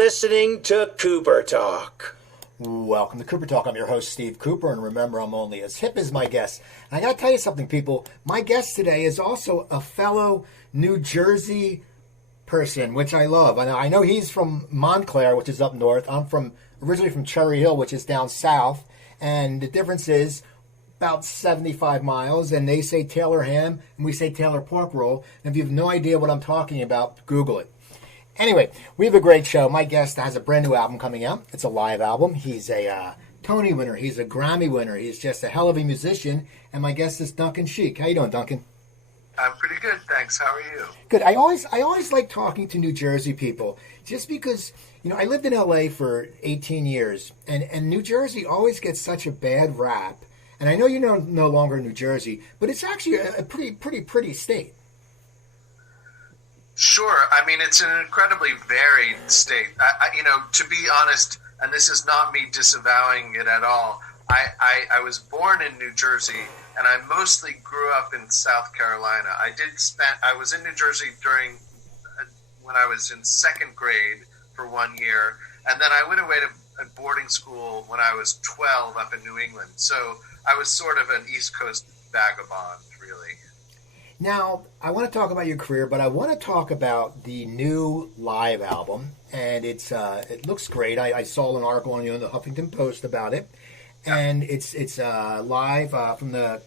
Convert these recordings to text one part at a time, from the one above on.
listening to Cooper Talk. Welcome to Cooper Talk. I'm your host, Steve Cooper, and remember, I'm only as hip as my guest. And I got to tell you something, people. My guest today is also a fellow New Jersey person, which I love. I know he's from Montclair, which is up north. I'm originally from Cherry Hill, which is down south. And the difference is about 75 miles. And they say Taylor ham, and we say Taylor pork roll. And if you have no idea what I'm talking about, Google it. Anyway, we have a great show. My guest has a brand new album coming out. It's a live album. He's a Tony winner. He's a Grammy winner. He's just a hell of a musician. And my guest is Duncan Sheik. How you doing, Duncan? I'm pretty good, thanks. How are you? Good. I always like talking to New Jersey people, just because, I lived in LA for 18 years, and New Jersey always gets such a bad rap. And I know you're no longer in New Jersey, but it's actually a pretty state. Sure. I mean, it's an incredibly varied state. To be honest, and this is not me disavowing it at all, I was born in New Jersey, and I mostly grew up in South Carolina. I was in New Jersey when I was in second grade for 1 year, and then I went away to boarding school when I was 12 up in New England. So I was sort of an East Coast vagabond, really. Now, I want to talk about your career, but I want to talk about the new live album, and it looks great. I saw an article on you in the Huffington Post about it, and it's live from the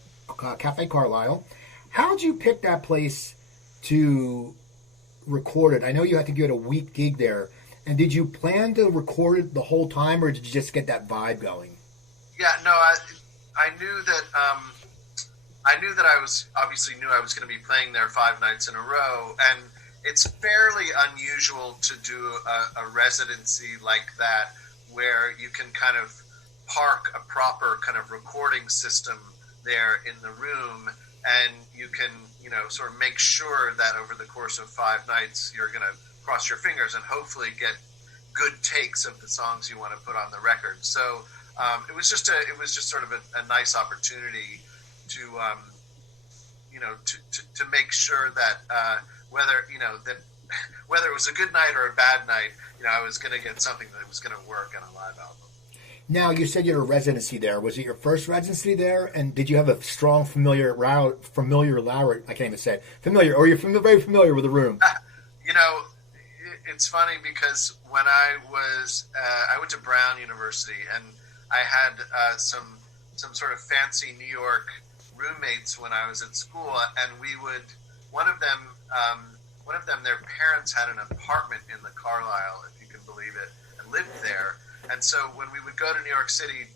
Cafe Carlyle. How did you pick that place to record it? I know you had to get a week gig there, and did you plan to record it the whole time, or did you just get that vibe going? Yeah, no, I knew that. I knew I was going to be playing there 5 nights in a row, and it's fairly unusual to do a residency like that where you can kind of park a proper kind of recording system there in the room, and you can, sort of make sure that over the course of 5 nights you're going to cross your fingers and hopefully get good takes of the songs you want to put on the record. So it was just sort of a nice opportunity to make sure that whether it was a good night or a bad night, I was going to get something that was going to work on a live album. Now, you said you had a residency there. Was it your first residency there? And did you have a strong familiar, or you're very familiar with the room? It's funny because when I went to Brown University, and I had some sort of fancy New York roommates when I was at school, and one of them, their parents had an apartment in the Carlyle, if you can believe it, and lived there. And so when we would go to New York City,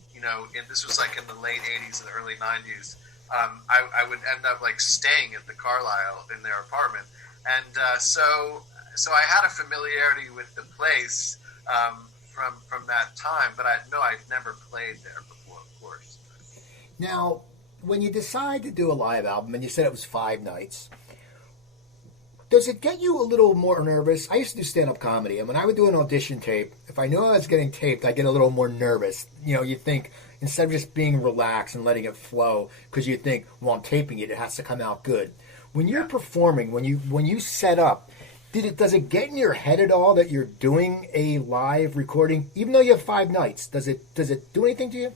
this was like in the late 80s and the early 90s, I would end up like staying at the Carlyle in their apartment. And so I had a familiarity with the place from that time, but I'd never played there before, of course. Now, when you decide to do a live album, and you said it was 5 nights, does it get you a little more nervous? I used to do stand-up comedy, and when I would do an audition tape, if I knew I was getting taped, I get a little more nervous. You think, instead of just being relaxed and letting it flow, because you think, well, I'm taping it, it has to come out good. When you're performing, when you set up, does it get in your head at all that you're doing a live recording, even though you have 5 nights? Does it do anything to you?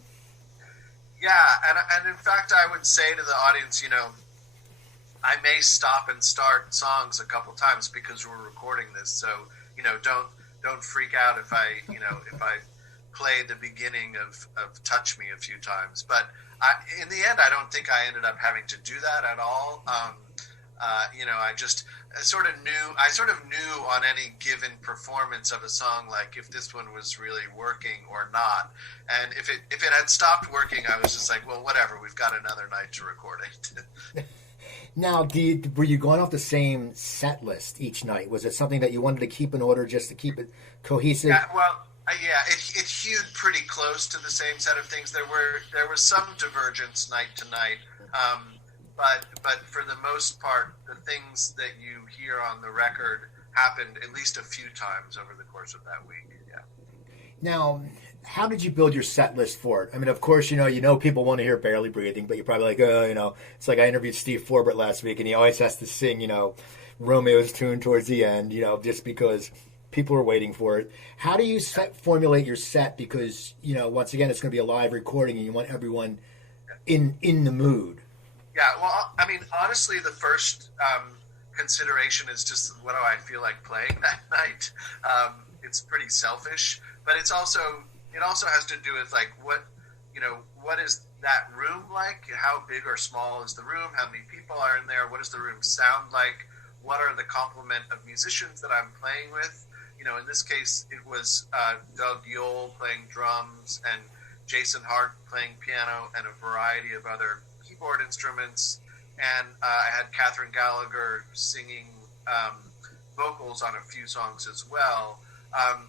Yeah, and in fact, I would say to the audience, I may stop and start songs a couple times because we're recording this. So, don't freak out if I play the beginning of Touch Me a few times. But in the end, I don't think I ended up having to do that at all. I sort of knew on any given performance of a song, like if this one was really working or not. And if it had stopped working, I was just like, well, whatever, we've got another night to record it. Now, were you going off the same set list each night? Was it something that you wanted to keep in order just to keep it cohesive? Yeah, well, it hewed pretty close to the same set of things. There was some divergence night to night, but for the most part, the things that you hear on the record happened at least a few times over the course of that week. Yeah. Now, how did you build your set list for it? I mean, of course, people want to hear Barely Breathing, but you're probably like, it's like I interviewed Steve Forbert last week, and he always has to sing, Romeo's tune towards the end, just because People are waiting for it. How do you formulate your set? Because, once again, it's going to be a live recording and you want everyone in the mood. Yeah, well, I mean, honestly, the first consideration is just what do I feel like playing that night. It's pretty selfish, but it also has to do with like what is that room like? How big or small is the room? How many people are in there? What does the room sound like? What are the complement of musicians that I'm playing with? In this case, it was Doug Yule playing drums and Jason Hart playing piano and a variety of other keyboard instruments. And I had Catherine Gallagher singing vocals on a few songs as well.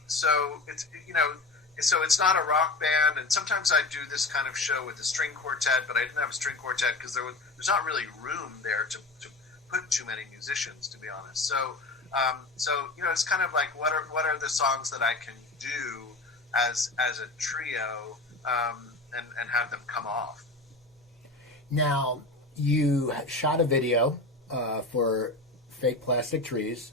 So it's not a rock band. And sometimes I do this kind of show with a string quartet, but I didn't have a string quartet because there's not really room there to put too many musicians, to be honest. So it's kind of like what are the songs that I can do as a trio and have them come off. Now, you shot a video for Fake Plastic Trees.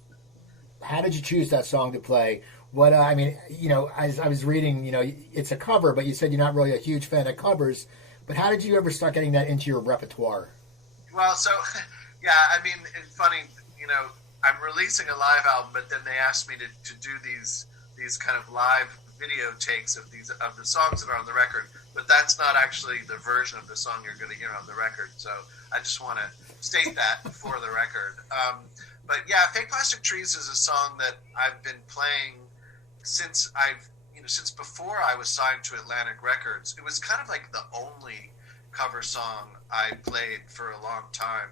How did you choose that song to play? What as I was reading, it's a cover, but you said you're not really a huge fan of covers. But how did you ever start getting that into your repertoire? Well, so yeah, I mean, it's funny. I'm releasing a live album, but then they asked me to do these kind of live video takes of the songs that are on the record. But that's not actually the version of the song you're going to hear on the record. So I just want to state that for the record. But yeah, Fake Plastic Trees is a song that I've been playing since before I was signed to Atlantic Records. It was kind of like the only cover song I played for a long time.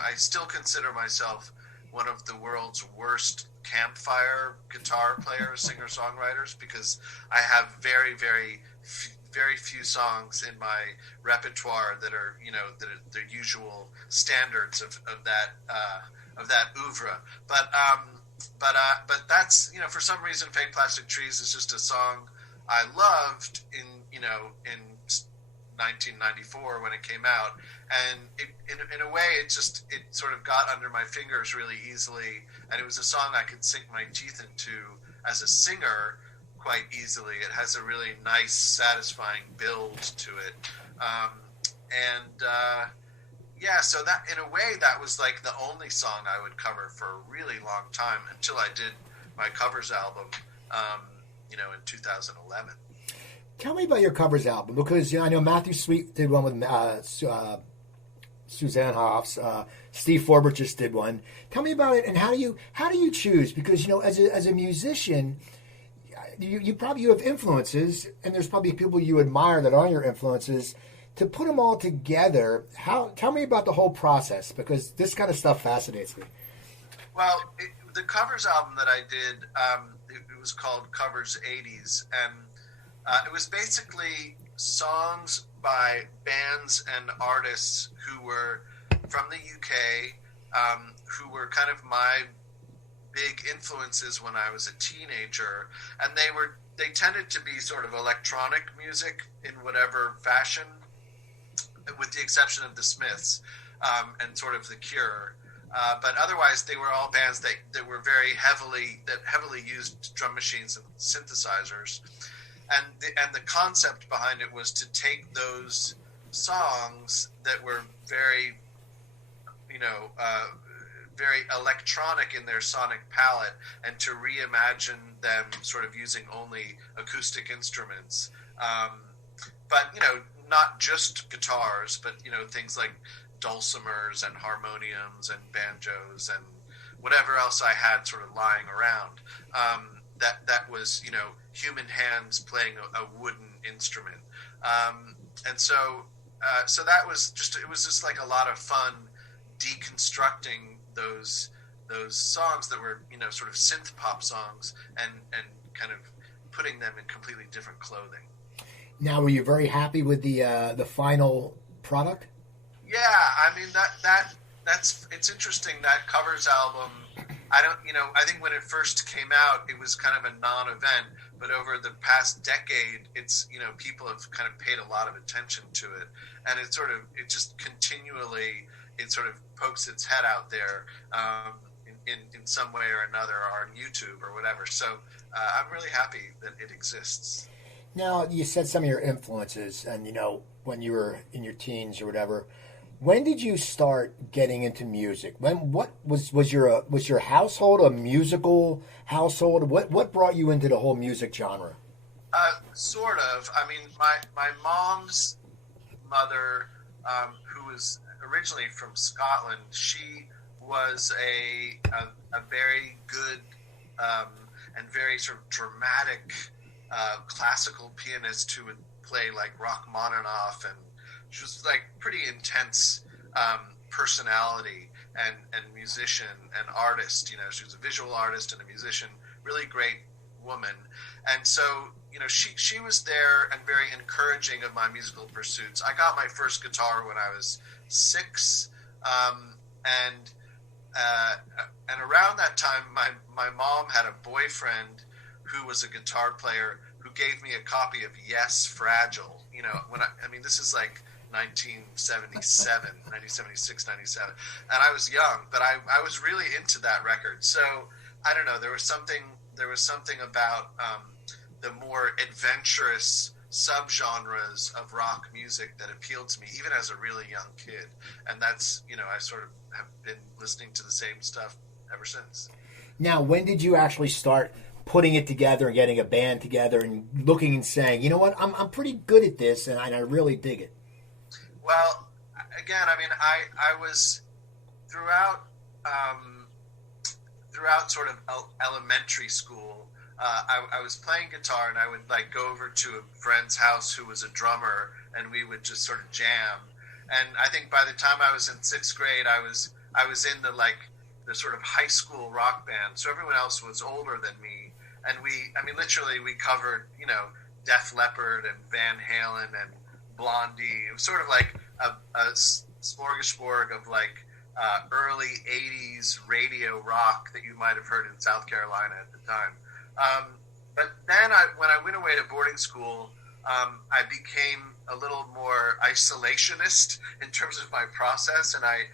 I still consider myself one of the world's worst campfire guitar players, singer-songwriters, because I have very, very, very few songs in my repertoire that are, the usual standards of that oeuvre. But that's, for some reason, Fake Plastic Trees is just a song I loved in 1994 when it came out, and in a way it sort of got under my fingers really easily, and it was a song I could sink my teeth into as a singer quite easily. It has a really nice, satisfying build to it, so that in a way that was like the only song I would cover for a really long time until I did my covers album in 2011. Tell me about your covers album, because I know Matthew Sweet did one with Suzanne Hoffs. Steve Forbert just did one. Tell me about it, and how do you choose? Because as a musician, you have influences, and there's probably people you admire that are your influences. To put them all together, tell me about the whole process, because this kind of stuff fascinates me. Well, the covers album that I did, it was called Covers 80s, and it was basically songs by bands and artists who were from the UK, who were kind of my big influences when I was a teenager, and they tended to be sort of electronic music in whatever fashion, with the exception of the Smiths and sort of the Cure. But otherwise, they were all bands that were heavily used drum machines and synthesizers. And the concept behind it was to take those songs that were very, very electronic in their sonic palette, and to reimagine them sort of using only acoustic instruments. But not just guitars, but things like dulcimers and harmoniums and banjos and whatever else I had sort of lying around. That was human hands playing a wooden instrument, and so that was just like a lot of fun deconstructing those songs that were sort of synth pop songs and kind of putting them in completely different clothing. Now, were you very happy with the final product? Yeah, I mean it's interesting, that covers album. I think when it first came out, it was kind of a non-event, but over the past decade, it's, people have kind of paid a lot of attention to it, and it just continually, it sort of pokes its head out there, in some way or another, or on YouTube or whatever. So I'm really happy that it exists. Now, you said some of your influences, and when you were in your teens or whatever. When did you start getting into music? What was your household a musical household? What brought you into the whole music genre? Sort of. I mean, my mom's mother, who was originally from Scotland, she was a very good and very sort of dramatic classical pianist who would play like Rachmaninoff, and she was like pretty intense personality and musician and artist. She was a visual artist and a musician, really great woman. And so, she was there and very encouraging of my musical pursuits. I got my first guitar when I was 6, and around that time, my mom had a boyfriend who was a guitar player who gave me a copy of Yes, Fragile. This is like 1977, 1976, 97. And I was young, but I was really into that record. So I don't know, there was something about the more adventurous subgenres of rock music that appealed to me, even as a really young kid. And that's, I sort of have been listening to the same stuff ever since. Now, when did you actually start putting it together and getting a band together and looking and saying, you know what, I'm pretty good at this and I really dig it? Well, again, I was throughout sort of elementary school. I was playing guitar, and I would like go over to a friend's house who was a drummer, and we would just sort of jam. And I think by the time I was in 6th grade, I was in the sort of high school rock band. So everyone else was older than me, and we covered Def Leppard and Van Halen and Blondie. It was sort of like a smorgasbord of like early 80s radio rock that you might have heard in South Carolina at the time. But then when I went away to boarding school, I became a little more isolationist in terms of my process, and I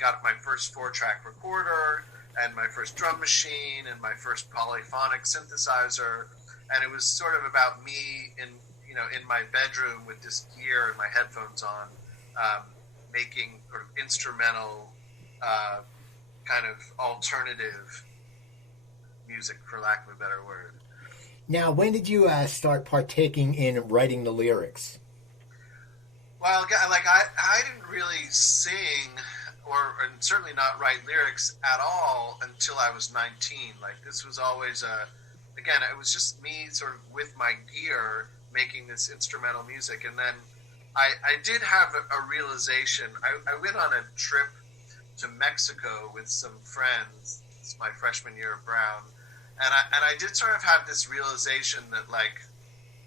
got my first 4-track recorder and my first drum machine and my first polyphonic synthesizer, and it was sort of about me in my bedroom with this gear and my headphones on, making sort of instrumental, kind of alternative music, for lack of a better word. Now, when did you start partaking in writing the lyrics? Well, I didn't really sing and certainly not write lyrics at all until I was 19. Like, this was always it was just me sort of with my gear making this instrumental music. And then I did have a realization. I went on a trip to Mexico with some friends. It's my freshman year at Brown. And I did sort of have this realization that, like,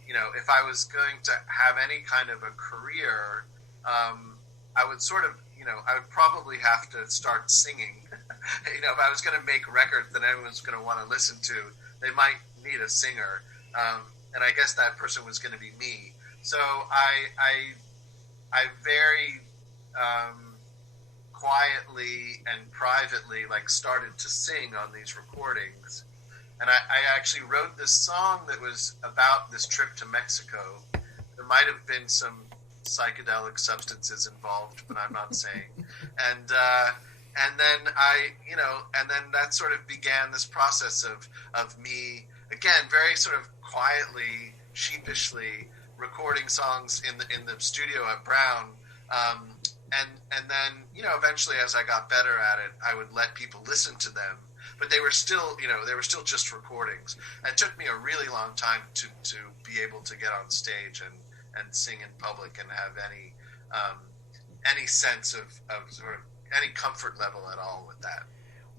if I was going to have any kind of a career, I would sort of, I would probably have to start singing. If I was going to make records that everyone's going to want to listen to, they might need a singer. And I guess that person was going to be me. So I very quietly and privately started to sing on these recordings. And I actually wrote this song that was about this trip to Mexico. There might have been some psychedelic substances involved, but I'm not saying. And then that sort of began this process of me, again, very sort of quietly, sheepishly recording songs in the studio at Brown. And then, eventually as I got better at it, I would let people listen to them. But they were still, just recordings. And it took me a really long time to be able to get on stage and sing in public and have any sense of sort of any comfort level at all with that.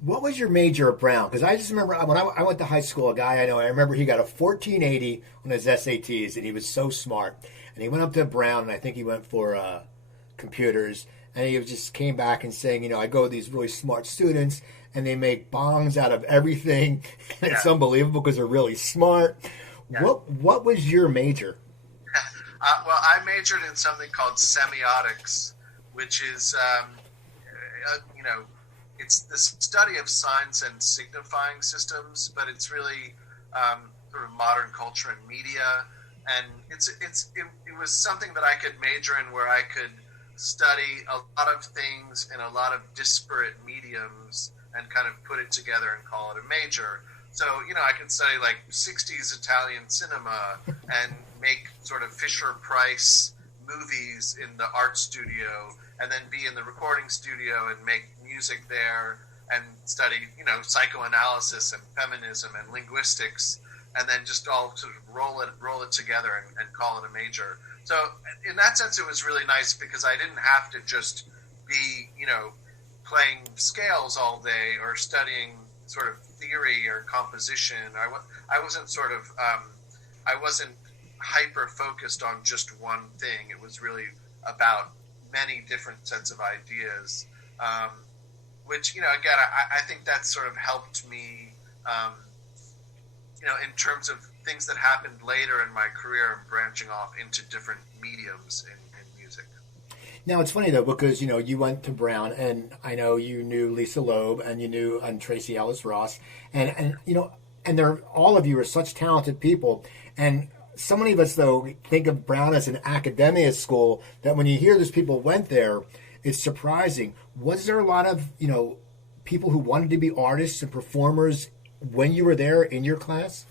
What was your major at Brown? Because I just remember when I went to high school, a guy I remember he got a 1480 on his SATs, and he was so smart. And he went up to Brown, and I think he went for computers, and he just came back and saying, I go with these really smart students, and they make bongs out of everything. And it's unbelievable because they're really smart. Yeah. What was your major? Well, I majored in something called semiotics, which is, it's the study of signs and signifying systems, but it's really sort of modern culture and media. And it was something that I could major in, where I could study a lot of things in a lot of disparate mediums and kind of put it together and call it a major. So, I could study like 60s Italian cinema and make sort of Fisher-Price movies in the art studio, and then be in the recording studio and make music there, and study, psychoanalysis and feminism and linguistics, and then just all sort of roll it together and call it a major. So in that sense, it was really nice, because I didn't have to just be, playing scales all day or studying sort of theory or composition. I wasn't sort of, I wasn't hyper focused on just one thing. It was really about many different sets of ideas, which, again, I think that sort of helped me, in terms of things that happened later in my career, branching off into different mediums in music. Now, it's funny, though, because, you went to Brown, and I know you knew Lisa Loeb, and you knew Tracy Ellis Ross, and they're, all of you are such talented people. And so many of us, though, think of Brown as an academia school, that when you hear those people went there, it's surprising. Was there a lot of, people who wanted to be artists and performers when you were there in your class?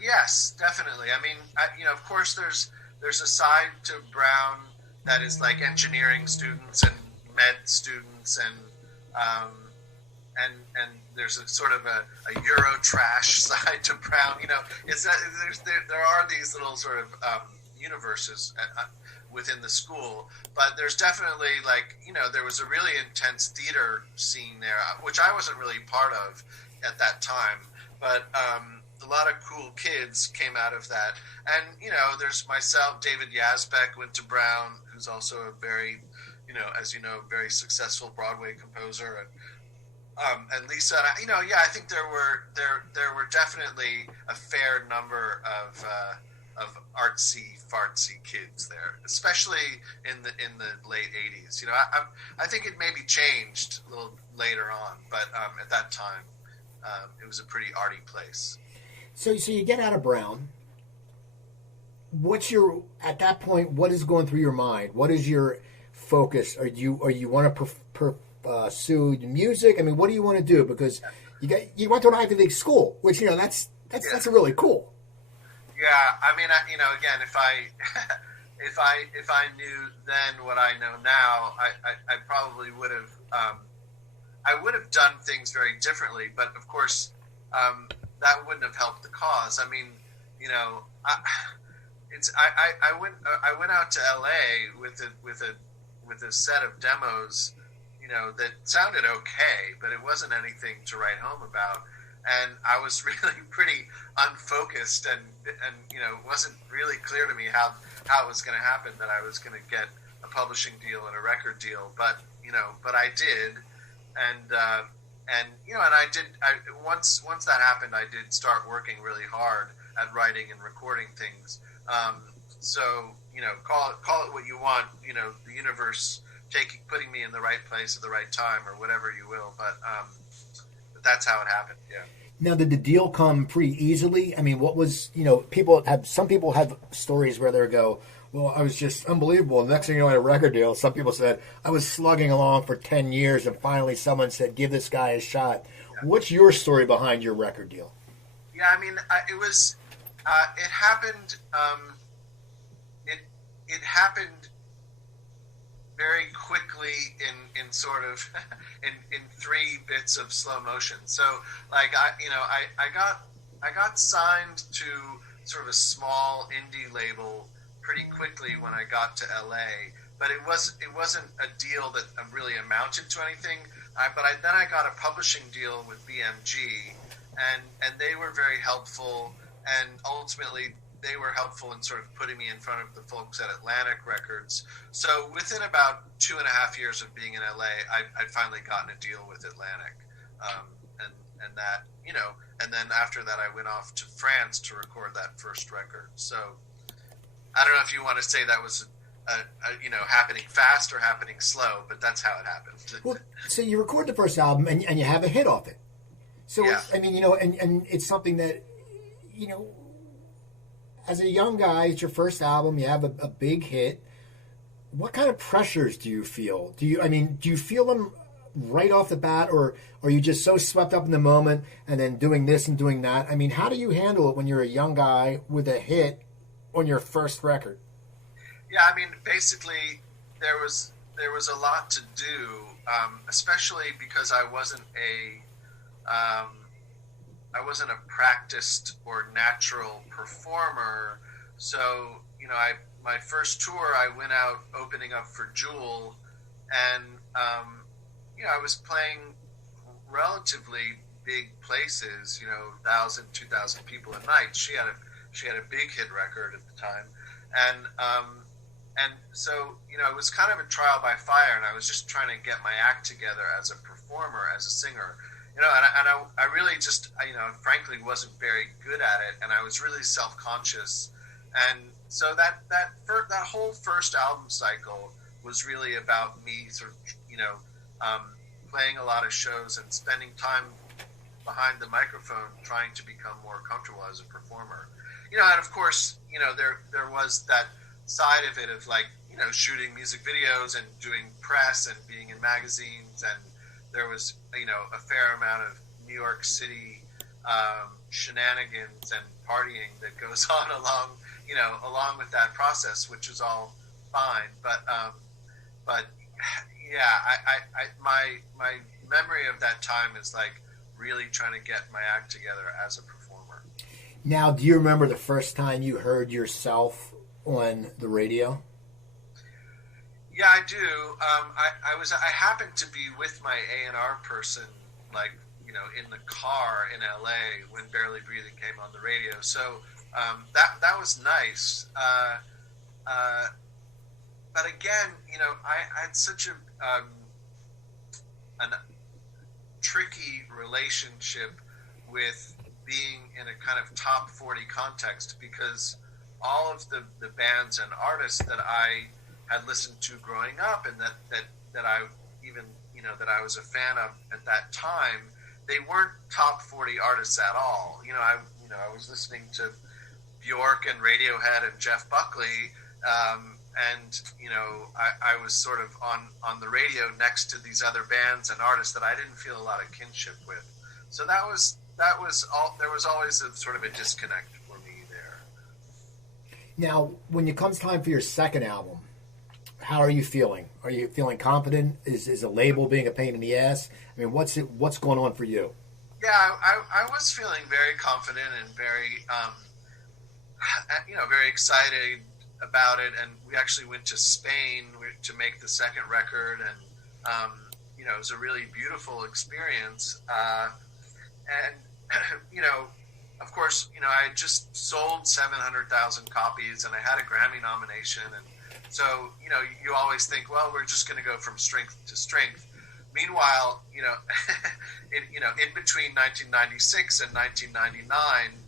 Yes, definitely. I mean, of course, there's a side to Brown that is like engineering students and med students, and there's a sort of a Euro trash side to Brown. It's that there are these little sort of universes within the school, but there's definitely there was a really intense theater scene there, which I wasn't really part of at that time, but a lot of cool kids came out of that. And, there's myself, David Yazbek went to Brown, who's also a very, as very successful Broadway composer. And Lisa, and I think there were definitely a fair number of artsy fartsy kids there, especially in the late 80s. I think it maybe changed a little later on, but at that time it was a pretty arty place. So you get out of Brown. At that point, what is going through your mind? What is your focus? Are you want to pursue music? I mean, what do you want to do? Because you went to an Ivy League school, which that's really cool. Yeah, I mean, again, if I knew then what I know now, I probably would have. I would have done things very differently, but of course, that wouldn't have helped the cause. I mean, I went out to LA with a set of demos, that sounded okay, but it wasn't anything to write home about. And I was really pretty unfocused, and it wasn't really clear to me how it was going to happen, that I was going to get a publishing deal and a record deal. But I did, and I did. Once that happened, I did start working really hard at writing and recording things. So call it what you want. The universe putting me in the right place at the right time, or whatever you will. But that's how it happened. Yeah. Now, did the deal come pretty easily? I mean, what was some people have stories where they go, well, I was just unbelievable. The next thing you know, I had a record deal. Some people said I was slugging along for 10 years, and finally someone said, give this guy a shot. Yeah. What's your story behind your record deal? Yeah, I mean, it happened. It happened very quickly in sort of in 3 bits of slow motion. So I got signed to sort of a small indie label pretty quickly when I got to LA, but it wasn't a deal that really amounted to anything. Then I got a publishing deal with BMG, and they were very helpful, and ultimately they were helpful in sort of putting me in front of the folks at Atlantic Records. So within about 2.5 years of being in LA, I'd finally gotten a deal with Atlantic, and that, and then after that I went off to France to record that first record. So I don't know if you want to say that was happening fast or happening slow, but that's how it happened. Well, so you record the first album and you have a hit off it. So, yeah. I mean, and it's something that, as a young guy, it's your first album, you have a big hit. What kind of pressures do you feel? Do you feel them right off the bat, or are you just so swept up in the moment and then doing this and doing that? I mean, how do you handle it when you're a young guy with a hit on your first record? Yeah, I mean, basically, there was a lot to do, especially because I wasn't a practiced or natural performer. So, my first tour, I went out opening up for Jewel, and I was playing relatively big places, 1,000, 2,000 people a night. She had a big hit record at the time, and so it was kind of a trial by fire, and I was just trying to get my act together as a performer, as a singer, and I really just frankly wasn't very good at it, and I was really self-conscious, and so that whole first album cycle was really about me sort of playing a lot of shows and spending time behind the microphone trying to become more comfortable as a performer. And of course, there was that side of it of shooting music videos and doing press and being in magazines, and there was a fair amount of New York City shenanigans and partying that goes on along with that process, which is all fine. But yeah, my memory of that time is really trying to get my act together as a performer. Now, do you remember the first time you heard yourself on the radio? Yeah, I do. I happened to be with my A&R person, in the car in LA when Barely Breathing came on the radio. So that was nice. But again, I had such a tricky relationship with being in a kind of top 40 context, because all of the bands and artists that I had listened to growing up, and that I even that I was a fan of at that time, they weren't top 40 artists at all. I was listening to Bjork and Radiohead and Jeff Buckley, and I was sort of on the radio next to these other bands and artists that I didn't feel a lot of kinship with. So that was all. There was always a sort of a disconnect for me there. Now, when it comes time for your second album, how are you feeling? Are you feeling confident? Is a label being a pain in the ass? I mean, what's going on for you? Yeah, I was feeling very confident and very very excited about it, and we actually went to Spain to make the second record, and it was a really beautiful experience, and of course, I had just sold 700,000 copies, and I had a Grammy nomination, and so you always think, well, we're just going to go from strength to strength. Meanwhile, in between 1996 and 1999,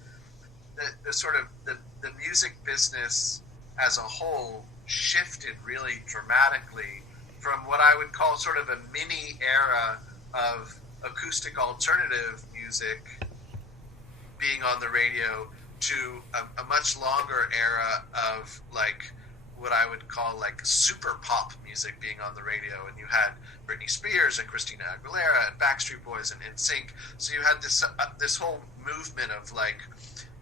the sort of the music business as a whole shifted really dramatically from what I would call sort of a mini era of acoustic alternative music being on the radio to a much longer era of what I would call super pop music being on the radio. And you had Britney Spears and Christina Aguilera and Backstreet Boys and NSYNC. So you had this whole movement of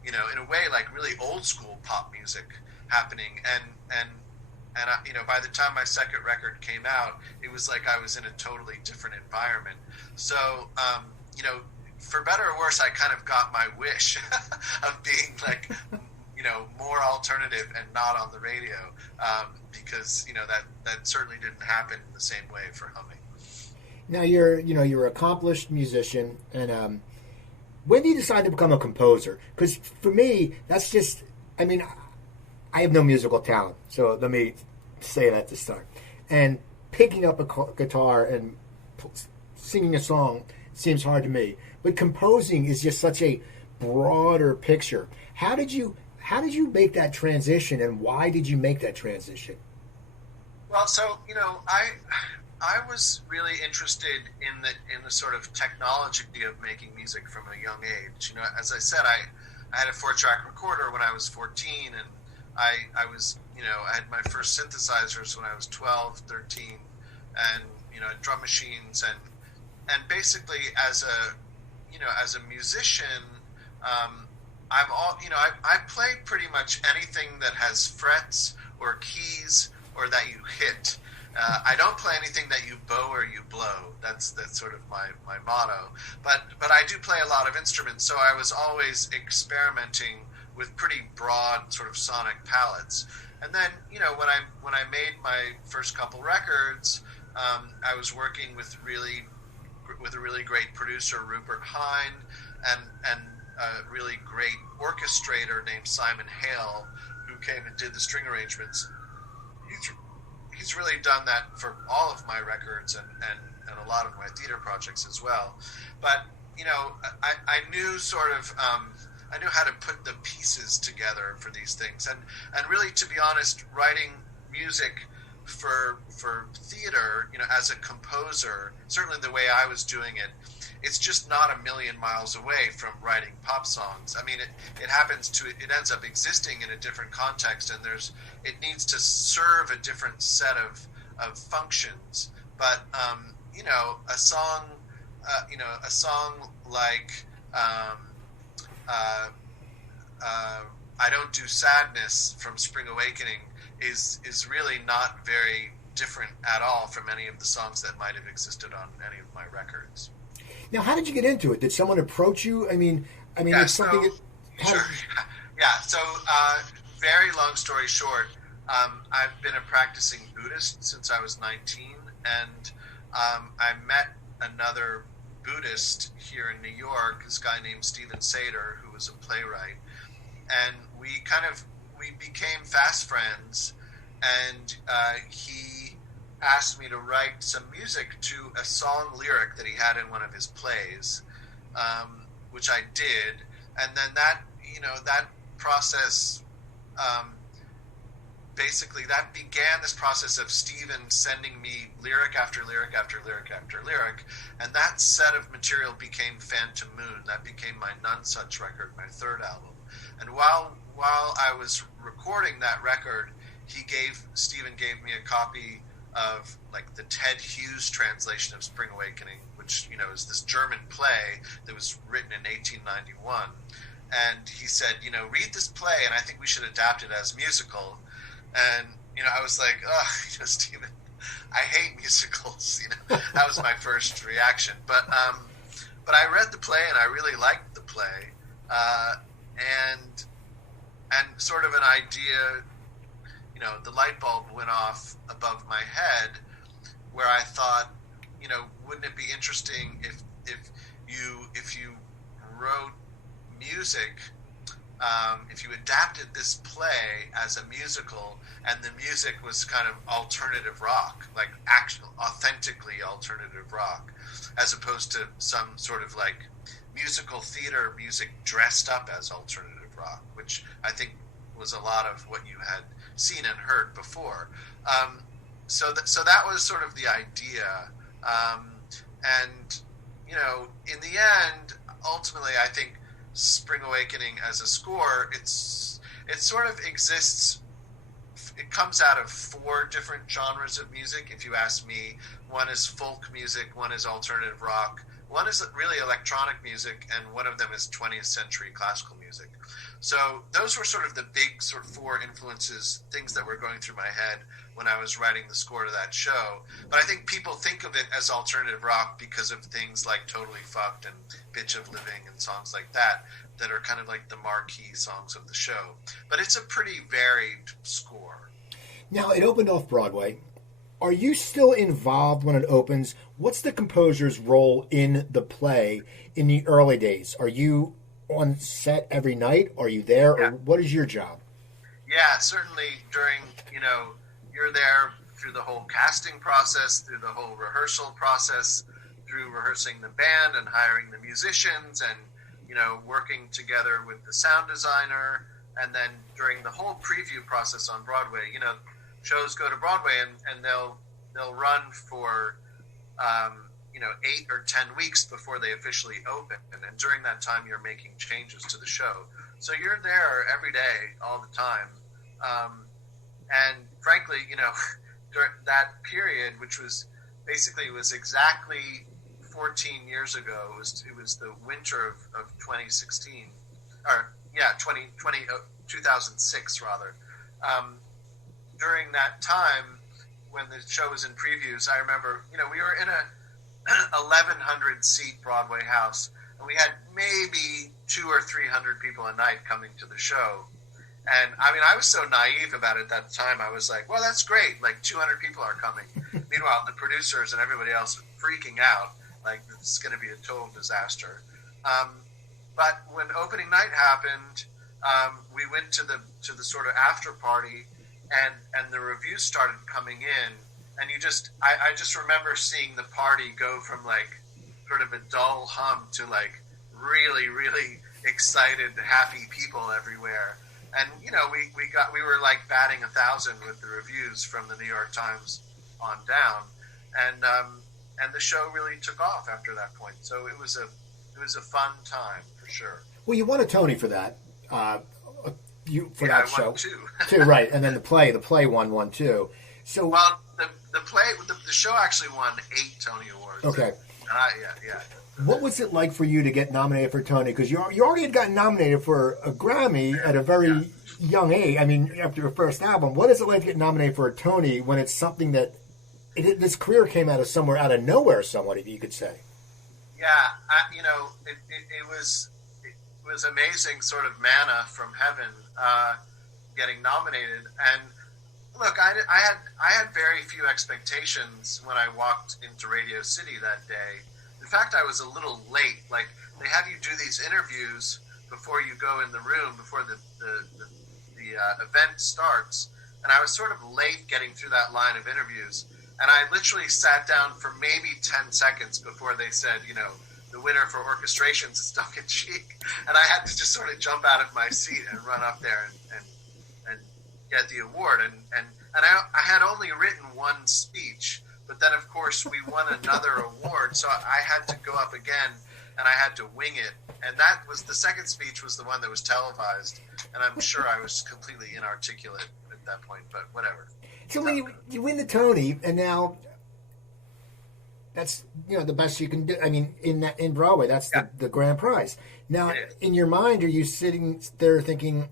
in a way really old school pop music happening, and by the time my second record came out, it was like I was in a totally different environment. So for better or worse, I kind of got my wish of being more alternative and not on the radio, because that certainly didn't happen in the same way for Humming. Now you're an accomplished musician, and when do you decide to become a composer? Because for me, that's just, I have no musical talent, so let me say that to start. And picking up a guitar and singing a song seems hard to me. But composing is just such a broader picture. How did you make that transition, and why did you make that transition? Well, so I was really interested in the sort of technology of making music from a young age. You know, as I said, I had a 4-track recorder when I was 14, and I was, I had my first synthesizers when I was 12, 13, and drum machines, and basically as a musician, I play pretty much anything that has frets or keys or that you hit. I don't play anything that you bow or you blow. That's sort of my motto. But I do play a lot of instruments, so I was always experimenting with pretty broad sort of sonic palettes. And then, when I made my first couple records, I was working with a really great producer, Rupert Hine, and a really great orchestrator named Simon Hale, who came and did the string arrangements. He's really done that for all of my records and a lot of my theater projects as well. But, I knew sort of, I knew how to put the pieces together for these things. And really, to be honest, writing music for theater, as a composer, certainly the way I was doing it, it's just not a million miles away from writing pop songs. I mean, it ends up existing in a different context, and it needs to serve a different set of functions. But a song like I Don't Do Sadness from Spring Awakening is really not very different at all from any of the songs that might have existed on any of my records. Now, how did you get into it? Did someone approach you? I mean, yeah, it's something. Sure. Yeah. So, very long story short, I've been a practicing Buddhist since I was 19, and I met another Buddhist here in New York, this guy named Stephen Sater, who was a playwright, and we became fast friends, and he asked me to write some music to a song lyric that he had in one of his plays, which I did, and then that process, basically that began this process of Stephen sending me lyric after lyric after lyric after lyric, and that set of material became Phantom Moon. That became my None Such record, my third album. And while I was recording that record, Stephen gave me a copy of like the Ted Hughes translation of Spring Awakening, which is this German play that was written in 1891. And he said, read this play, and I think we should adapt it as musical. And I was like, oh, Stephen, I hate musicals. That was my first reaction. But I read the play, and I really liked the play. And sort of an idea, the light bulb went off above my head, where I thought, wouldn't it be interesting if you wrote music, if you adapted this play as a musical, and the music was kind of alternative rock, like actual, authentically alternative rock, as opposed to some sort of like musical theater music dressed up as alternative rock, which I think was a lot of what you had seen and heard before. So that was sort of the idea. And, in the end, ultimately, I think Spring Awakening as a score, it sort of exists. It comes out of 4 different genres of music, if you ask me. One is folk music, one is alternative rock, one is really electronic music, and one of them is 20th century classical music. So those were sort of the big sort of 4 influences, things that were going through my head when I was writing the score to that show. But I think people think of it as alternative rock because of things like Totally Fucked and Bitch of Living and songs like that are kind of like the marquee songs of the show. But it's a pretty varied score. Now, it opened off-Broadway. Are you still involved when it opens? What's the composer's role in the play in the early days? Are you on set every night? Are you there? Yeah. Or what is your job? Yeah, certainly during, you're there through the whole casting process, through the whole rehearsal process, through rehearsing the band and hiring the musicians and, working together with the sound designer. And then during the whole preview process on Broadway, shows go to Broadway, and they'll run for 8 or 10 weeks before they officially open, and during that time you're making changes to the show. So you're there every day, all the time, and frankly, during that period, which was exactly 14 years ago. It was the winter of 2016, or 2006 rather. During that time, when the show was in previews, I remember, we were in a 1,100 seat Broadway house, and we had maybe 200 or 300 people a night coming to the show. And I was so naive about it at that time. I was like, well, that's great. Like 200 people are coming. Meanwhile, the producers and everybody else were freaking out. Like, this is going to be a total disaster. But when opening night happened, we went to the sort of after party, and the reviews started coming in. And I just remember seeing the party go from like sort of a dull hum to like really, really excited, happy people everywhere. And we were like batting 1,000 with the reviews from the New York Times on down, and the show really took off after that point. So it was a fun time for sure. Well, you won a Tony for that. That I show won two. too, right? And then the play won too. So the show actually won 8 Tony Awards. Okay. Yeah. What was it like for you to get nominated for Tony? Because you already had gotten nominated for a Grammy at a very young age. After your first album, what is it like to get nominated for a Tony when it's something that this career came out of nowhere, somewhat, if you could say? Yeah, it was amazing, sort of manna from heaven, getting nominated. And look, I had very few expectations when I walked into Radio City that day. In fact, I was a little late. Like, they have you do these interviews before you go in the room, before the event starts. And I was sort of late getting through that line of interviews. And I literally sat down for maybe 10 seconds before they said, the winner for orchestrations is Duncan Sheik. And I had to just sort of jump out of my seat and run up there and get the award. And I had only written one speech. But then, of course, we won another award, so I had to go up again, and I had to wing it. And the second speech was the one that was televised, and I'm sure I was completely inarticulate at that point, but whatever. So when you win the Tony, and now that's the best you can do. In Broadway, that's the grand prize. Now, in your mind, are you sitting there thinking,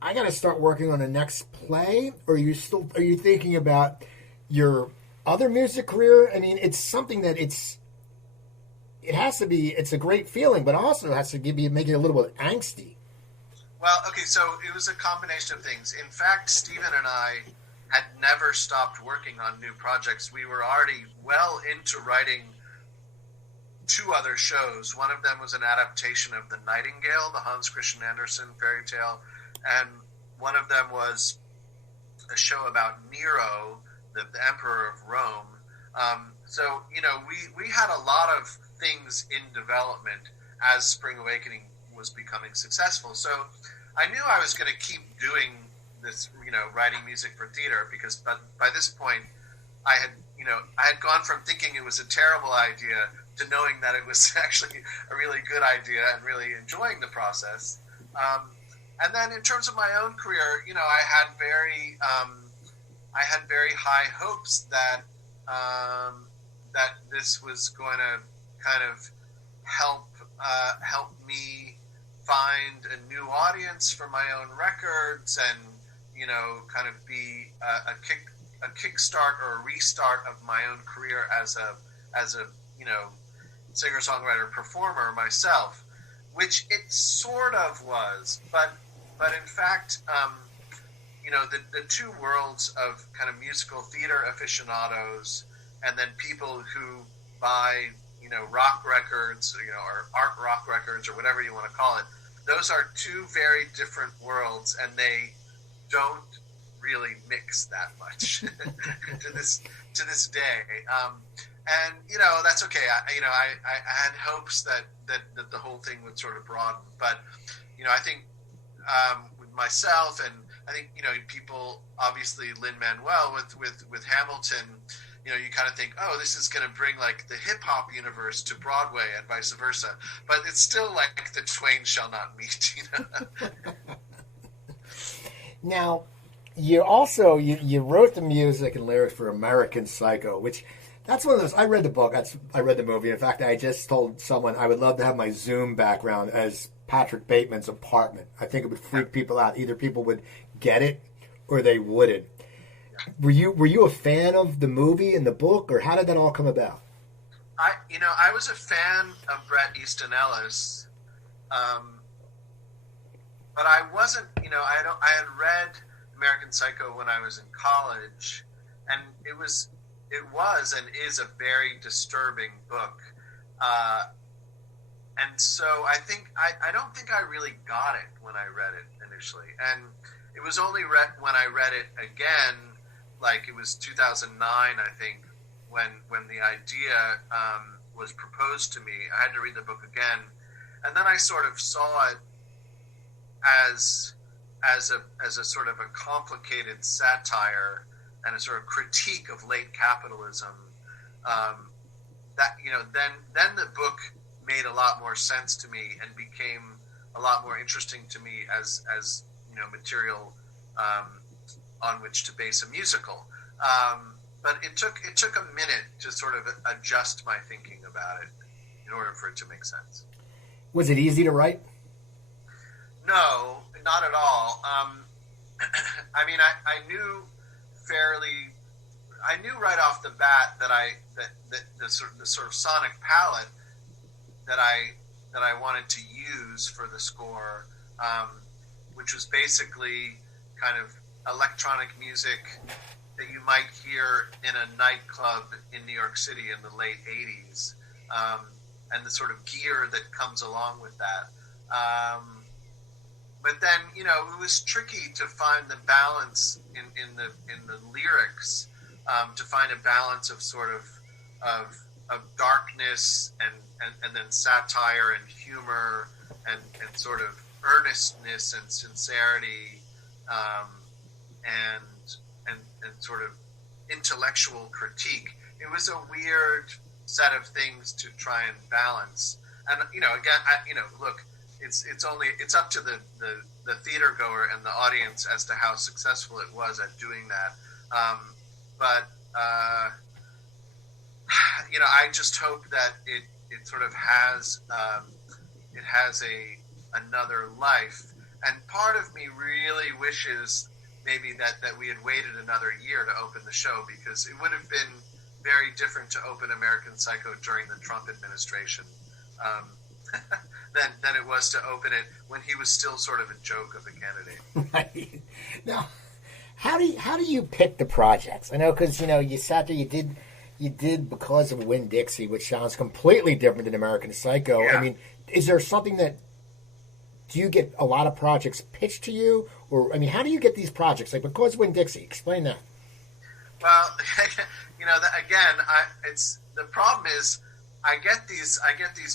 I got to start working on the next play, or are you thinking about your other music career? It's something that it's a great feeling, but also it has to make it a little bit angsty. Well, okay, so it was a combination of things. In fact, Stephen and I had never stopped working on new projects. We were already well into writing 2 other shows. One of them was an adaptation of The Nightingale, the Hans Christian Andersen fairy tale, and one of them was a show about Nero, the Emperor of Rome. So we had a lot of things in development as Spring Awakening was becoming successful. So I knew I was going to keep doing this, writing music for theater, because by this point I had gone from thinking it was a terrible idea to knowing that it was actually a really good idea and really enjoying the process. And then in terms of my own career, I had very high hopes that this was going to kind of help me find a new audience for my own records, and kind of be a kickstart or a restart of my own career as a singer-songwriter performer myself, which it sort of was, but in fact, the 2 worlds of kind of musical theater aficionados and then people who buy, rock records, or art rock records, or whatever you want to call it, those are 2 very different worlds, and they don't really mix that much to this day. And that's okay. I had hopes that the whole thing would sort of broaden, but I think with myself and I think, people, obviously Lin-Manuel with Hamilton, you kind of think, oh, this is going to bring like the hip hop universe to Broadway and vice versa. But it's still like the twain shall not meet, Now, you also, you wrote the music and lyrics for American Psycho, which that's one of those, I read the book, I read the movie. In fact, I just told someone I would love to have my Zoom background as Patrick Bateman's apartment. I think it would freak people out. Either people would get it or they wouldn't. Were you a fan of the movie and the book, or how did that all come about? I was a fan of Bret Easton Ellis, but I wasn't. I had read American Psycho when I was in college, and it was and is a very disturbing book. And so I think I don't think I really got it when I read it initially, and it was only when I read it again, like it was 2009, I think, when the idea was proposed to me. I had to read the book again, and then I sort of saw it as a sort of a complicated satire and a sort of critique of late capitalism. Then the book made a lot more sense to me and became a lot more interesting to me as material on which to base a musical. But it took a minute to sort of adjust my thinking about it in order for it to make sense. Was it easy to write? No, not at all. I mean, I knew right off the bat that the sort of sonic palette that I wanted to use for the score, which was basically kind of electronic music that you might hear in a nightclub in New York City in the late 80s, and the sort of gear that comes along with that. But then, it was tricky to find the balance in the lyrics, to find a balance of sort of darkness and then satire and humor and sort of earnestness and sincerity, and sort of intellectual critique. It was a weird set of things to try and balance. And again, look, it's up to the theater goer and the audience as to how successful it was at doing that. But I just hope that it sort of has another life. And part of me really wishes maybe that we had waited another year to open the show, because it would have been very different to open American Psycho during the Trump administration than it was to open it when he was still sort of a joke of a candidate. Right. Now, how do you pick the projects? I know, because you sat there, you did Because of Winn-Dixie, which sounds completely different than American Psycho. Yeah. I mean, is there something that, do you get a lot of projects pitched to you? Or, I mean, how do you get these projects? Like Because of Winn-Dixie, explain that. Well, it's the problem is I get these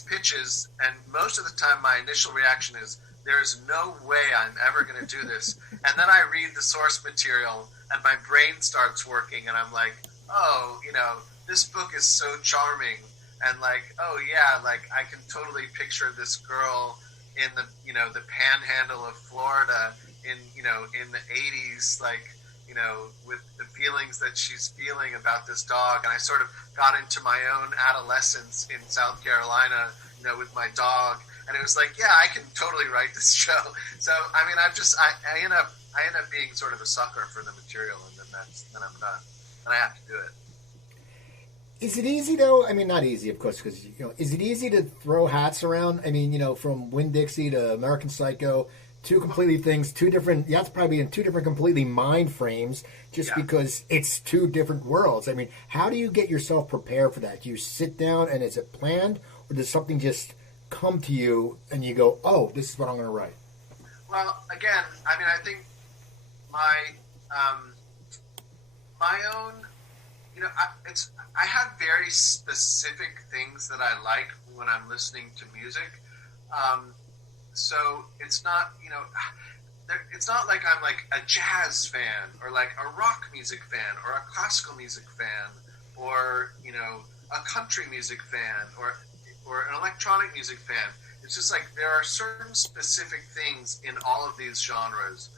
pitches, and most of the time my initial reaction is, there's no way I'm ever going to do this. And then I read the source material and my brain starts working, and I'm like, oh, this book is so charming, and like, oh yeah, like I can totally picture this girl in the the panhandle of Florida in the 80s, like, with the feelings that she's feeling about this dog. And I sort of got into my own adolescence in South Carolina, with my dog, and it was like, yeah, I can totally write this show. So I mean, I end up being sort of a sucker for the material, and then I'm done, and I have to do it. Is it easy, though? I mean, not easy, of course, because, is it easy to throw hats around? I mean, from Winn-Dixie to American Psycho, two completely things, two different, you have to probably be in two different completely mind frames, just because it's two different worlds. I mean, how do you get yourself prepared for that? Do you sit down and is it planned, or does something just come to you and you go, oh, this is what I'm going to write? Well, again, I mean, I think my own, I have very specific things that I like when I'm listening to music. So it's not, it's not like I'm like a jazz fan or like a rock music fan or a classical music fan or, you know, a country music fan or an electronic music fan. It's just like there are certain specific things in all of these genres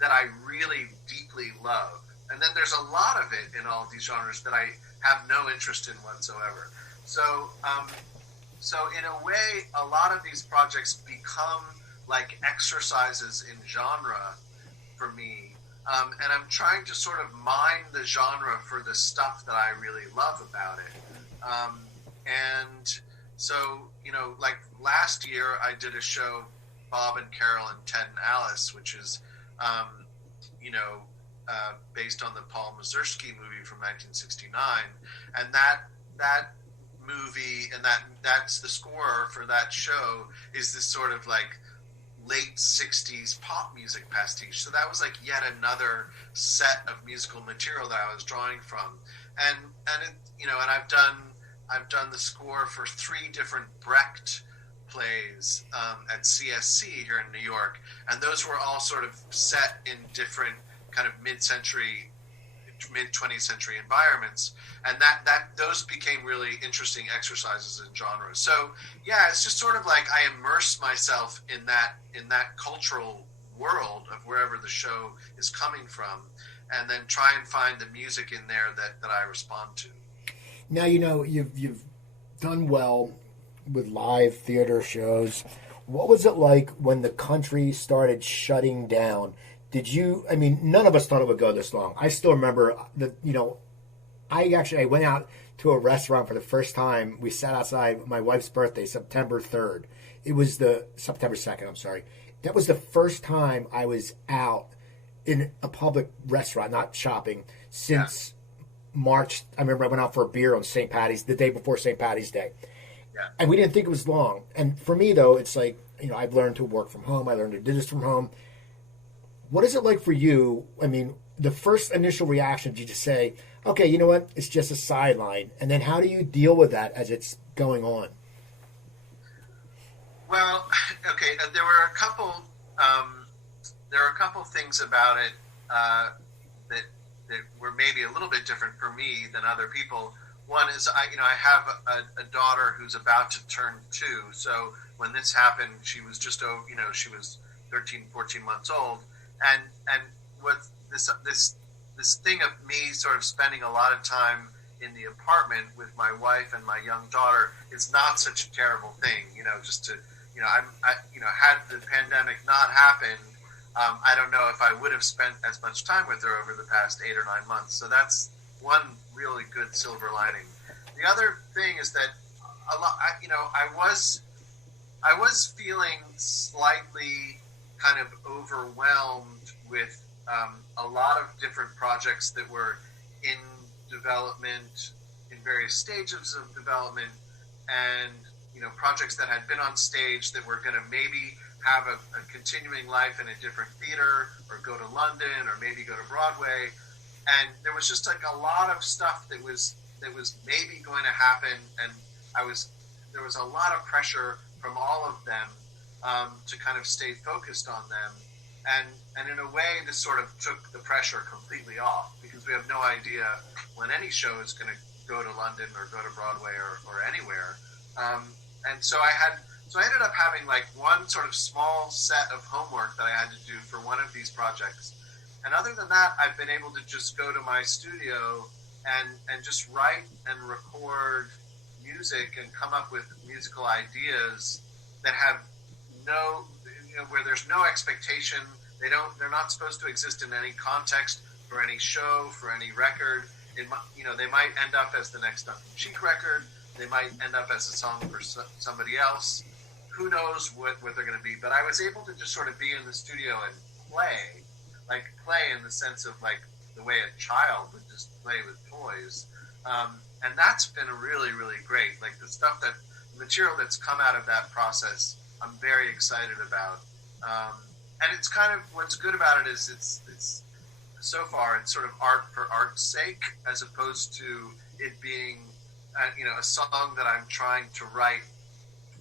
that I really deeply love. And then there's a lot of it in all of these genres that I have no interest in whatsoever. So, so in a way, a lot of these projects become like exercises in genre for me. And I'm trying to sort of mine the genre for the stuff that I really love about it. And so, you know, like last year I did a show, Bob and Carol and Ted and Alice, which is, you know, based on the Paul Mazursky movie from 1969. And that movie and that's the score for that show is this sort of like late 60s pop music pastiche. So that was like yet another set of musical material that I was drawing from. And it, you know, and I've done the score for 3 different Brecht plays at CSC here in New York, and those were all sort of set in different kind of mid-20th century environments, and that those became really interesting exercises in genres. So yeah, it's just sort of like I immerse myself in that cultural world of wherever the show is coming from, and then try and find the music in there that I respond to. Now, you know, you've done well with live theater shows. What was it like when the country started shutting down? Did you, I mean, none of us thought it would go this long. I still remember that, you know, I went out to a restaurant for the first time. We sat outside my wife's birthday, September 3rd. It was September 2nd, I'm sorry. That was the first time I was out in a public restaurant, not shopping, since March. I remember I went out for a beer on St. Patty's, the day before St. Patty's Day. Yeah. And we didn't think it was long. And for me, though, it's like, you know, I've learned to work from home. I learned to do this from home. What is it like for you? I mean, the first initial reaction, did you just say, okay, you know what, it's just a sideline? And then how do you deal with that as it's going on? Well, okay, there were a couple things about it that were maybe a little bit different for me than other people. One is, I have a daughter who's about to turn 2. So when this happened, she was just over, you know, she was 13, 14 months old. And what this thing of me sort of spending a lot of time in the apartment with my wife and my young daughter is not such a terrible thing, you know, just to, you know, had the pandemic not happened, I don't know if I would have spent as much time with her over the past 8 or 9 months. So that's one really good silver lining. The other thing is that I was feeling slightly kind of overwhelmed with a lot of different projects that were in development, in various stages of development, and, you know, projects that had been on stage that were going to maybe have a continuing life in a different theater or go to London or maybe go to Broadway. And there was just like a lot of stuff that was maybe going to happen, and there was a lot of pressure from all of them to kind of stay focused on them, and in a way, this sort of took the pressure completely off, because we have no idea when any show is going to go to London or go to Broadway or anywhere, and so I ended up having like one sort of small set of homework that I had to do for one of these projects. And other than that, I've been able to just go to my studio and just write and record music and come up with musical ideas that have no, you know, where there's no expectation. They're not supposed to exist in any context for any show, for any record. You know, they might end up as the next Duncan Sheik record. They might end up as a song for somebody else. Who knows what they're going to be. But I was able to just sort of be in the studio and play in the sense of like the way a child would just play with toys. And that's been really, really great. Like the material that's come out of that process, I'm very excited about. And it's kind of, what's good about it is it's so far, it's sort of art for art's sake, as opposed to it being, a song that I'm trying to write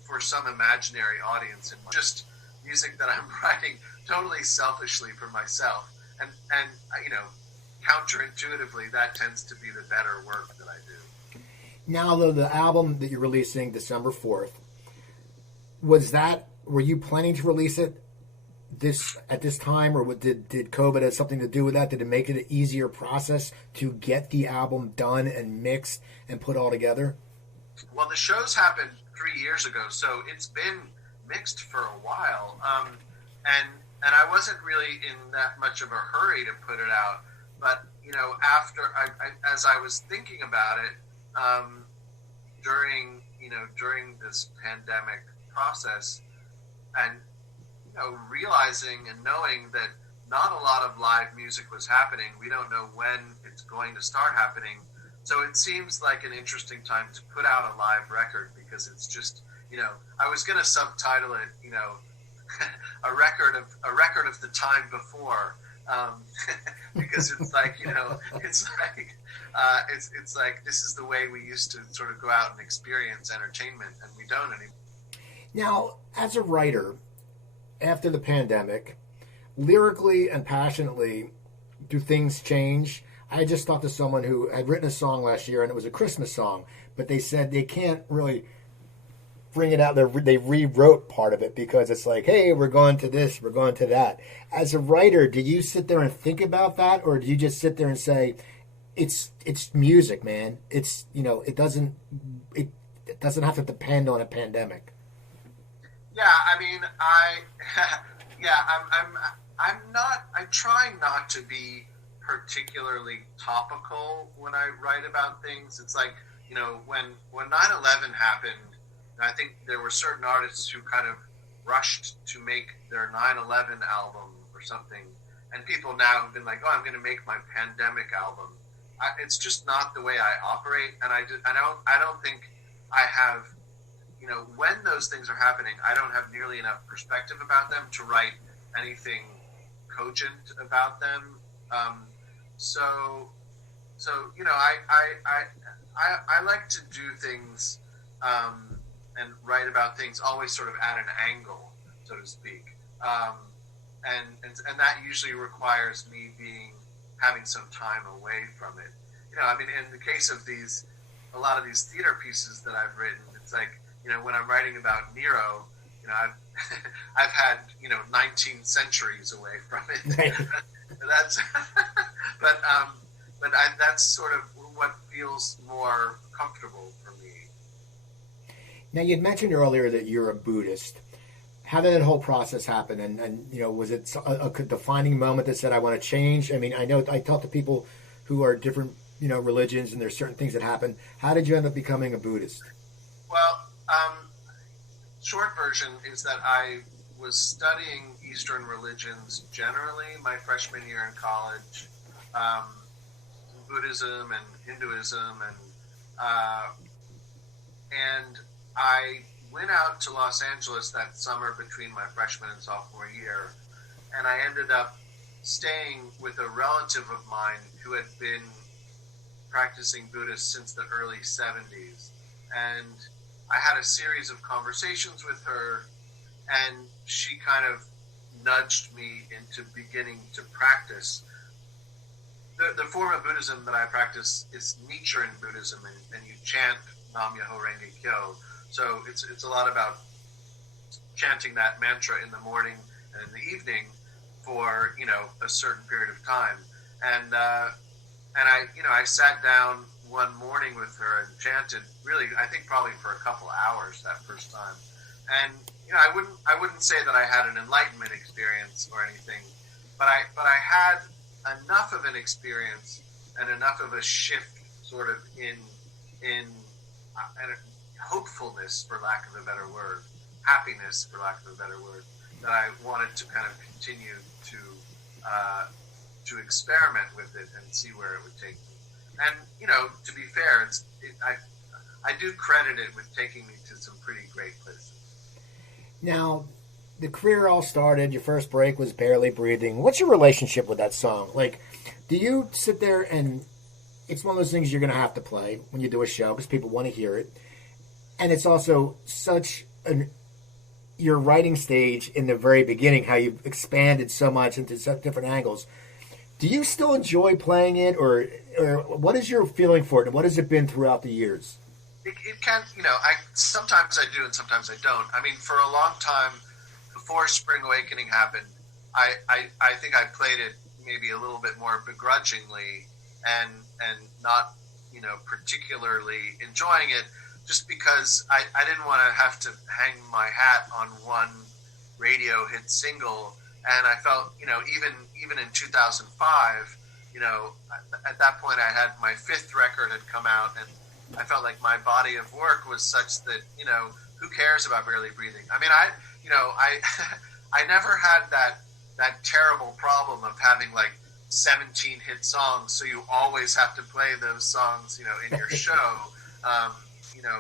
for some imaginary audience. And just music that I'm writing totally selfishly for myself. And counterintuitively, that tends to be the better work that I do. Now, though, the album that you're releasing December 4th, were you planning to release it at this time, or did COVID have something to do with that? Did it make it an easier process to get the album done and mixed and put all together? Well, the shows happened 3 years ago, so it's been mixed for a while, and I wasn't really in that much of a hurry to put it out. But after as I was thinking about it during this pandemic process, and realizing and knowing that not a lot of live music was happening. We don't know when it's going to start happening. So it seems like an interesting time to put out a live record, because it's just, I was going to subtitle it, a record of the time before, because it's like, it's like this is the way we used to sort of go out and experience entertainment, and we don't anymore. Now, as a writer, after the pandemic, lyrically and passionately, do things change? I just talked to someone who had written a song last year, and it was a Christmas song, but they said they can't really bring it out. They rewrote part of it because it's like, hey, we're going to this, we're going to that. As a writer, do you sit there and think about that, or do you just sit there and say, it's music, man. It's it doesn't have to depend on a pandemic. Yeah, I mean, I'm trying not to be particularly topical when I write about things. It's like, when 9/11 happened, I think there were certain artists who kind of rushed to make their 9/11 album or something, and people now have been like, oh, I'm going to make my pandemic album. It's just not the way I operate, and I don't think I have, when those things are happening, I don't have nearly enough perspective about them to write anything cogent about them. I like to do things and write about things always sort of at an angle, so to speak, and that usually requires me having some time away from it. I mean, in the case of a lot of these theater pieces that I've written, it's like, when I'm writing about Nero, I've had 19 centuries away from it. That's sort of what feels more comfortable for me. Now, you'd mentioned earlier that you're a Buddhist. How did that whole process happen? And was it a defining moment that said, I want to change? I mean, I know I talk to people who are different, religions, and there's certain things that happen. How did you end up becoming a Buddhist? Well, short version is that I was studying Eastern religions generally my freshman year in college, Buddhism and Hinduism, and I went out to Los Angeles that summer between my freshman and sophomore year, and I ended up staying with a relative of mine who had been practicing Buddhist since the early 70s. And I had a series of conversations with her, and she kind of nudged me into beginning to practice. The form of Buddhism that I practice is Nichiren Buddhism, and you chant Nam Myoho Renge Kyo. So it's a lot about chanting that mantra in the morning and in the evening for a certain period of time. And I sat down one morning with her and chanted, really, I think probably for a couple hours that first time. And I wouldn't say that I had an enlightenment experience or anything, but I had enough of an experience and enough of a shift sort of in hopefulness, for lack of a better word, happiness, for lack of a better word, that I wanted to kind of continue to experiment with it and see where it would take me. And, to be fair, I do credit it with taking me to some pretty great places. Now, the career all started, your first break was Barely Breathing. What's your relationship with that song? Like, do you sit there and it's one of those things you're going to have to play when you do a show because people want to hear it. And it's also such an your writing stage in the very beginning, how you've expanded so much into different angles. Do you still enjoy playing it, or what is your feeling for it, and what has it been throughout the years? It can, sometimes I do and sometimes I don't. I mean, for a long time, before Spring Awakening happened, I think I played it maybe a little bit more begrudgingly and not, particularly enjoying it, just because I didn't want to have to hang my hat on one radio hit single. And I felt, even in 2005, at that point I had my fifth record had come out, and I felt like my body of work was such that, who cares about Barely Breathing? I mean, I never had that terrible problem of having like 17 hit songs, so you always have to play those songs, in your show.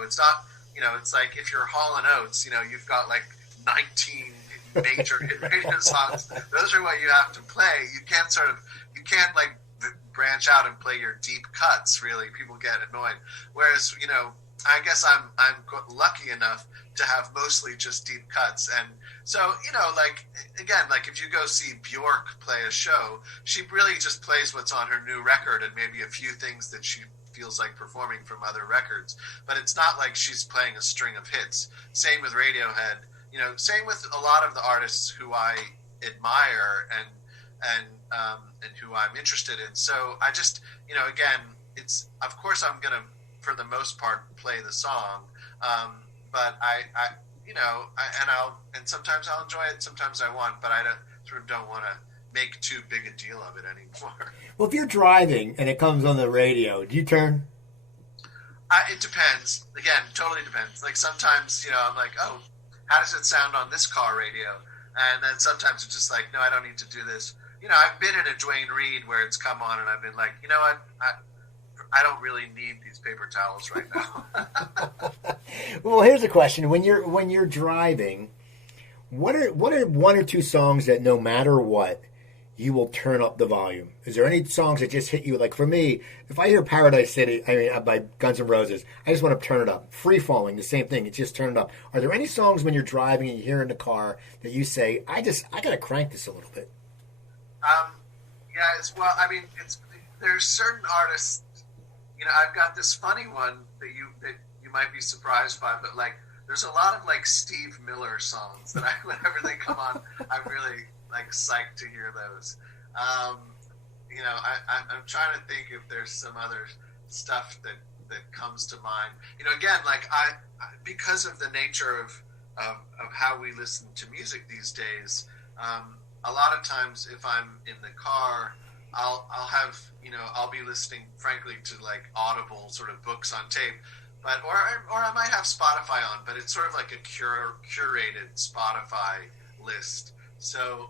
It's not, it's like if you're Hall & Oates, you've got like 19 major hit radio songs. Those are what you have to play. You can't like branch out and play your deep cuts. Really, people get annoyed. Whereas, I guess I'm lucky enough to have mostly just deep cuts. And so, like, again, like if you go see Bjork play a show, she really just plays what's on her new record and maybe a few things that she feels like performing from other records. But it's not like she's playing a string of hits. Same with Radiohead. Same with a lot of the artists who I admire and who I'm interested in. So I just, again, it's, of course I'm going to, for the most part, play the song. But and sometimes I'll enjoy it, sometimes I won't, but I don't want to make too big a deal of it anymore. Well, if you're driving and it comes on the radio, do you turn? It depends. Again, totally depends. Like sometimes, I'm like, oh, how does it sound on this car radio? And then sometimes it's just like, no, I don't need to do this. I've been in a Duane Reade where it's come on and I've been like, you know what? I don't really need these paper towels right now. Well, here's a question. When you're driving, what are one or two songs that no matter what, you will turn up the volume? Is there any songs that just hit you? Like for me, if I hear Paradise City, by Guns N' Roses, I just want to turn it up. Free Falling, the same thing. It's just turn it up. Are there any songs when you're driving and you hear in the car that you say, I got to crank this a little bit? There's certain artists, I've got this funny one that you might be surprised by, but like, there's a lot of like Steve Miller songs that whenever they come on, I'm really like psyched to hear those. I'm trying to think if there's some other stuff that comes to mind. Again, like I because of the nature of how we listen to music these days, a lot of times if I'm in the car, I'll have, I'll be listening, frankly, to like Audible sort of books on tape, or I might have Spotify on, but it's sort of like a curated Spotify list. So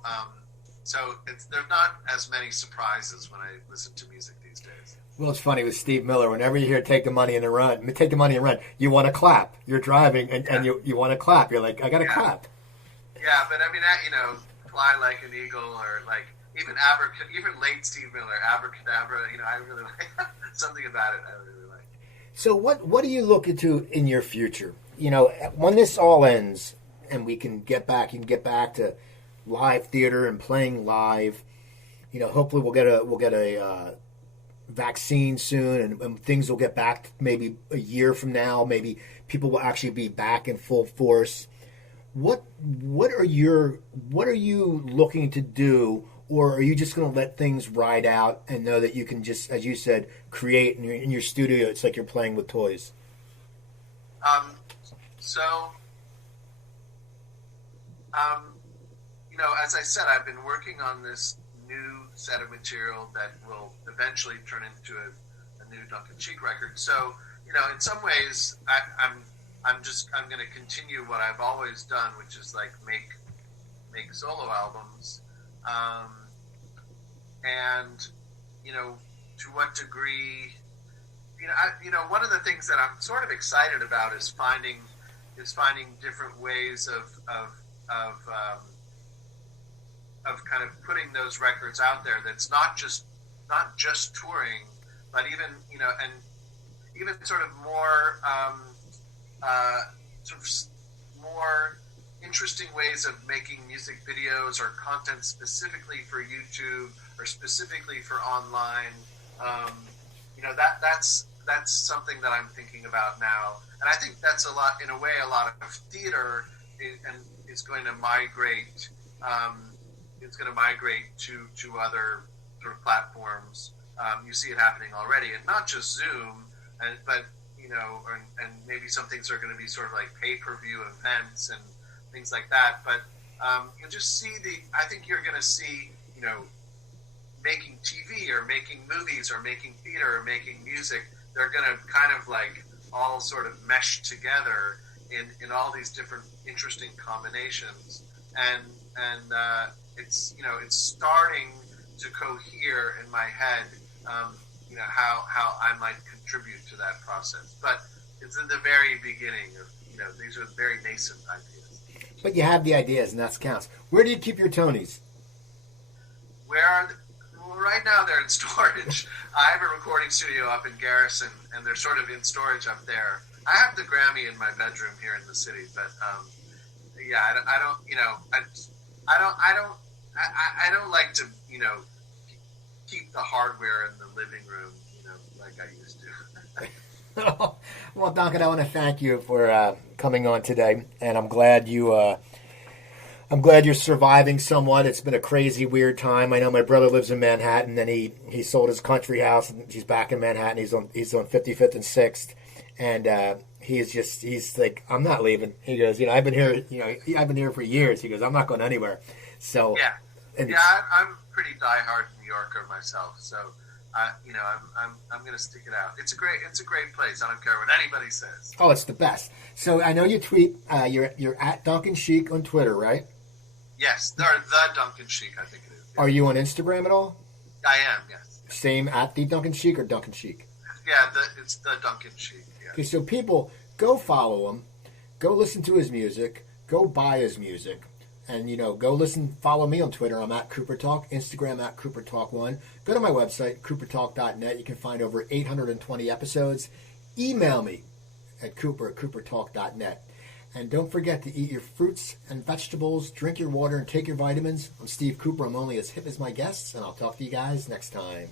there's not as many surprises when I listen to music these days. Well, it's funny with Steve Miller. Whenever you hear "Take the Money and Run," you want to clap. You're driving and you want to clap. You're like, I got to clap. Yeah, but I mean, "Fly Like an Eagle" or like even late Steve Miller, "Abracadabra." I really like something about it. I really like. So, what do you look into in your future? When this all ends and we can get back, to live theater and playing live. Hopefully we'll get a vaccine soon, and things will get back maybe a year from now. Maybe people will actually be back in full force. What are you looking to do, or are you just going to let things ride out and know that you can just, as you said, create in your studio? It's like you're playing with toys. As I said, I've been working on this new set of material that will eventually turn into a new Duncan Sheik record. So, in some ways, I'm going to continue what I've always done, which is like make solo albums. And to what degree, one of the things that I'm sort of excited about is finding different ways of kind of putting those records out there. That's not just touring, but even sort of more more interesting ways of making music videos or content specifically for YouTube or specifically for online. That's something that I'm thinking about now, and I think that's a lot of theater is going to migrate. It's going to migrate to other sort of platforms. You see it happening already, and not just Zoom, but and maybe some things are going to be sort of like pay-per-view events and things like that. But you'll just see I think you're going to see, making TV or making movies or making theater or making music. They're going to kind of like all sort of mesh together in all these different interesting combinations, and it's starting to cohere in my head. How I might contribute to that process, but it's in the very beginning of these are very nascent ideas. But you have the ideas, and that counts. Where do you keep your Tonys? Right now they're in storage. I have a recording studio up in Garrison, and they're sort of in storage up there. I have the Grammy in my bedroom here in the city, but I don't like to keep the hardware in the living room like I used to. Well, Duncan, I want to thank you for coming on today, and I'm glad you're surviving somewhat. It's been a crazy, weird time. I know my brother lives in Manhattan, and he sold his country house, and he's back in Manhattan. He's on 55th and 6th, and he's like, I'm not leaving. He goes, I've been here for years. He goes, I'm not going anywhere. So yeah, I'm pretty diehard New Yorker myself. So I'm going to stick it out. It's a great place. I don't care what anybody says. Oh, it's the best. So I know you tweet. You're at Duncan Sheik on Twitter, right? Yes, they're the Duncan Sheik, I think it is. Are you on Instagram at all? I am, yes. Same at the Duncan Sheik or Duncan Sheik? Yeah, it's the Duncan Sheik. Yeah. Okay, so people, go follow him, go listen to his music, go buy his music, and go follow me on Twitter. I'm at Cooper Talk, Instagram at Cooper Talk 1. Go to my website, coopertalk.net. You can find over 820 episodes. Email me at coopertalk.net. And don't forget to eat your fruits and vegetables, drink your water, and take your vitamins. I'm Steve Cooper. I'm only as hip as my guests, and I'll talk to you guys next time.